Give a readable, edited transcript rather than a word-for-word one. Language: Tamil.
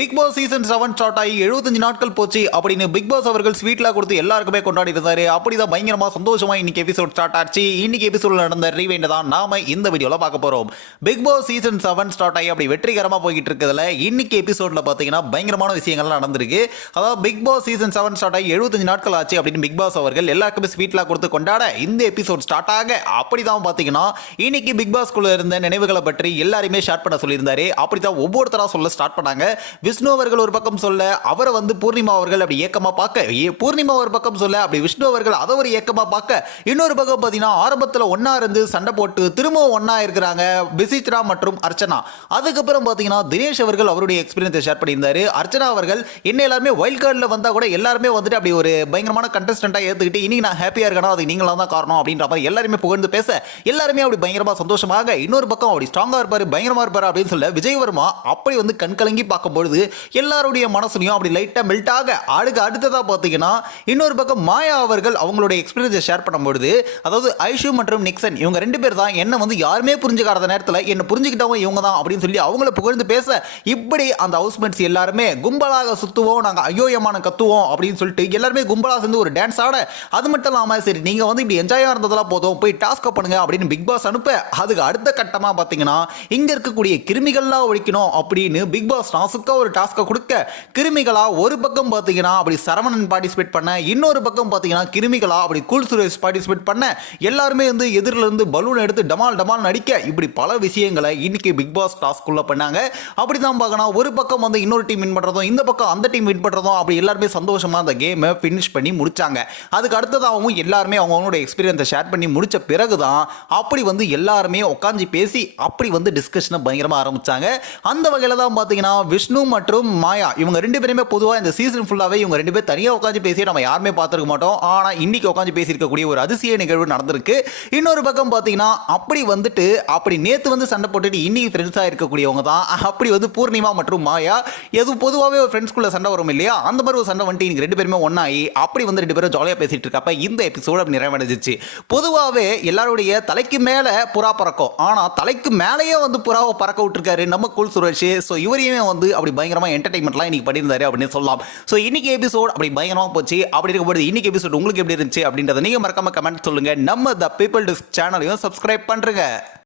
பிக் பாஸ் சீசன் 7 ஸ்டார்ட் ஆகி 75 நாட்கள் போச்சு அப்படின்னு பிக் பாஸ் அவர்கள் ஸ்வீட்லாம் கொடுத்து எல்லாருக்குமே கொண்டாடி இருந்தாரு. அப்படிதான் பயங்கரமா சந்தோஷமா இன்னைக்கு எபிசோட் ஸ்டார்ட் ஆச்சு. இன்னைக்கு எபிசோட்ல நடந்த ரீவைண்ட் தான் நாம இந்த வீடியோல பார்க்க போறோம். பிக் பாஸ் சீசன் 7 ஸ்டார்ட் ஆகி அப்படி வெற்றிகரமா போய்கிட்டு இருக்கிறதுல இன்னைக்கு எபிசோட்ல பாத்தீங்கன்னா பயங்கரமான விஷயங்கள்லாம் நடந்திருக்கு. அதாவது பிக் பாஸ் சீசன் 7 ஸ்டார்ட் ஆகி 75 நாட்கள் ஆச்சு அப்படின்னு பிக் பாஸ் அவர்கள் எல்லாருக்குமே ஸ்வீட்லாம் கொடுத்து கொண்டாட இந்த எபிசோட் ஸ்டார்ட் ஆக அப்படிதான் பாத்தீங்கன்னா இன்னைக்கு பிக் பாஸ்குள்ள இருந்த நினைவுகளை பற்றி எல்லாருமே ஷேர் பண்ண சொல்லியிருந்தாரு. அப்படிதான் ஒவ்வொருத்தரா சொல்ல ஸ்டார்ட் பண்ணாங்க. விஷ்ணு அவர்கள் ஒரு பக்கம் சொல்ல, அவரை வந்து பூர்ணிமா அவர்கள் அப்படி ஏக்கமா பார்க்க, பூர்ணிமா ஒரு பக்கம் சொல்ல, அப்படி விஷ்ணு அவர்கள் அதை ஒரு ஏக்கமா பார்க்க, இன்னொரு பக்கம் பார்த்தீங்கன்னா ஆரம்பத்தில் ஒன்னா இருந்து சண்டை போட்டு திரும்பவும் ஒன்னா இருக்கிறாங்க விசித்ரா மற்றும் அர்ச்சனா. அதுக்கப்புறம் பார்த்தீங்கன்னா தினேஷ் அவர்கள் அவருடைய எக்ஸ்பீரியன்ஸை ஷேர் பண்ணியிருந்தாரு. அர்ச்சனா அவர்கள் என்ன எல்லாருமே வைல்ட் கார்டில் வந்தா கூட எல்லாருமே வந்துட்டு அப்படி ஒரு பயங்கரமான கண்டஸ்டன்ட்டாக ஏற்றுக்கிட்டு இன்னைக்கு நான் ஹாப்பியாக இருக்கணும், அது நீங்களாம் தான் காரணம் அப்படின்ற மாதிரி எல்லாருமே புகழ்ந்து பேச எல்லாருமே அப்படி பயங்கரமா சந்தோஷமாக, இன்னொரு பக்கம் அப்படி ஸ்ட்ராங்கா இருப்பாரு பயங்கரமா இருப்பாரு அப்படின்னு சொல்ல விஜய் வர்மா அப்படி வந்து கண்கலங்கி பார்க்கும்பொழுது எல்லாருடைய மனசுலையும் அப்படி லைட்டா மெல்ட் ஆக அடுத்ததா பார்த்தீங்கன்னா இன்னொரு பக்கம் மாயா அவர்கள் அவங்களுடைய எக்ஸ்பீரியன்ஸை ஷேர் பண்ணும்போது, அதாவது ஐஷு மற்றும் நிக்சன் இவங்க ரெண்டு பேர் தான் என்ன வந்து யாருமே புரிஞ்சுக்காத நேரத்தில் என்ன புரிஞ்சுக்கிட்டவங்க இவங்க தான் அப்படின்னு சொல்லி அவங்கள புகழ்ந்து பேச, இப்படி அந்த ஹவுஸ்மேட்ஸ் எல்லாருமே கும்பலாக சுத்துவோம், நாங்க ஐயோயமான கத்துவோம் அப்படின்னு சொல்லிட்டு எல்லாருமே கும்பலாக சேர்ந்து ஒரு டான்ஸ் ஆட, அது மட்டும் இல்லாம சரி நீங்க வந்து இப்படி என்ஜாயா இருந்ததெல்லாம் போதும் போய் டாஸ்க் பண்ணுங்க அப்படின்னு பிக் பாஸ் அனுப்ப, அதுக்கு அடுத்த கட்டமா பார்த்தீங்கன்னா இங்க இருக்கக்கூடிய கிருமிகள்லாம் ஒழிக்கணும் அப்படின்னு பிக் பாஸ் நாசுக்கா ஒரு டாஸ்க் கொடுக்க, கிருமிகளா ஒரு பக்கம் பார்த்தீங்கன்னா அப்படி சரவணன் பார்ட்டிசிபேட் பண்ண, இன்னொரு பக்கம் பார்த்தீங்கன்னா கிருமிகளா அப்படி கூல் சுரேஷ் பார்ட்டிசிபேட் பண்ண, எல்லாருமே வந்து எதிரில இருந்து பலூன் எடுத்து டமால் டமால் நடிக்க, இப்படி பல விஷயங்களை இன்னைக்கு பிக் பாஸ் டாஸ்க் உள்ள பண்ணாங்க. அப்படிதான் பார்க்கணும், ஒரு பக்கம் வந்து இன்னொரு டீம் வின் பண்றதும், இந்த பக்கம் அந்த டீம் வின் பண்றதும், அப்படி எல்லாருமே சந்தோஷமா அந்த கேமை ஃபினிஷ் பண்ணி முடிச்சாங்க. அதுக்கு அடுத்ததாகவும் எல்லாருமே அவங்களோட எக்ஸ்பீரியன்ஸை ஷேர் பண்ணி முடிச்ச பிறகுதான் அப்படி வந்து எல்லாருமே உட்காந்து பேசி அப்படி வந்து டிஸ்கஷனை பயங்கரமா ஆரம்பிச்சாங்க. அந்த வகையில தான் பார்த்தீங்கன்னா விஷ்ணு மற்றும் மாயா இவங்க ரெண்டு பேருமே பொதுவாக இந்த சீசன் ஃபுல்லாவே இவங்க ரெண்டு பேர் தனியாக உட்காந்து பேசி நம்ம யாருமே பார்த்துருக்க மாட்டோம். ஆனால் இன்னைக்கு உட்காந்து பேசியிருக்கக்கூடிய ஒரு அதிசய நிகழ்வு நடந்திருக்கு. இன்னொரு பக்கம் பார்த்தீங்கன்னா அப்படி வந்துட்டு அப்படி நேற்று வந்து சண்டை போட்டுட்டு இன்னைக்கு ஃப்ரெண்ட்ஸாக இருக்கக்கூடியவங்க தான் அப்படி வந்து பூர்ணிமா மற்றும் மாயா. எது பொதுவாகவே ஒரு ஃப்ரெண்ட்ஸ்குள்ள சண்டை வரும் இல்லையா, அந்த மாதிரி ஒரு சண்டை வந்துட்டு இன்னைக்கு ரெண்டு பேருமே ஒன்னாகி அப்படி வந்து ரெண்டு பேரும் ஜாலியாக பேசிட்டு இருக்கப்ப இந்த எபிசோட நிறைவடைஞ்சிச்சு. பொதுவாகவே எல்லாருடைய தலைக்கு மேலே புறா பறக்கும், ஆனால் தலைக்கு மேலேயே வந்து புறாவை பறக்க விட்டுருக்காரு நம்ம கூல் சுரேஷ். ஸோ இவரையுமே வந்து அப்படி பயங்கரமாக என்டர்டைன்மெண்ட்லாம் இன்னைக்கு பண்ணியிருந்தாரு அப்படின்னு சொல்லலாம். ஸோ இன்னைக்கு எபிசோட் அப்படி பயங்கரமாக போச்சு. அப்படி இருக்கும்போது இன்னைக்கு எபிசோட் உங்களுக்கு எப்படி இருந்துச்சு அப்படின்றத நீங்க மறக்காம கமெண்ட் சொல்லுங்க. நம்ம த பீப்பிள் டிஸ்க் சேனலையும் சப்ஸ்கிரைப் பண்றீங்க.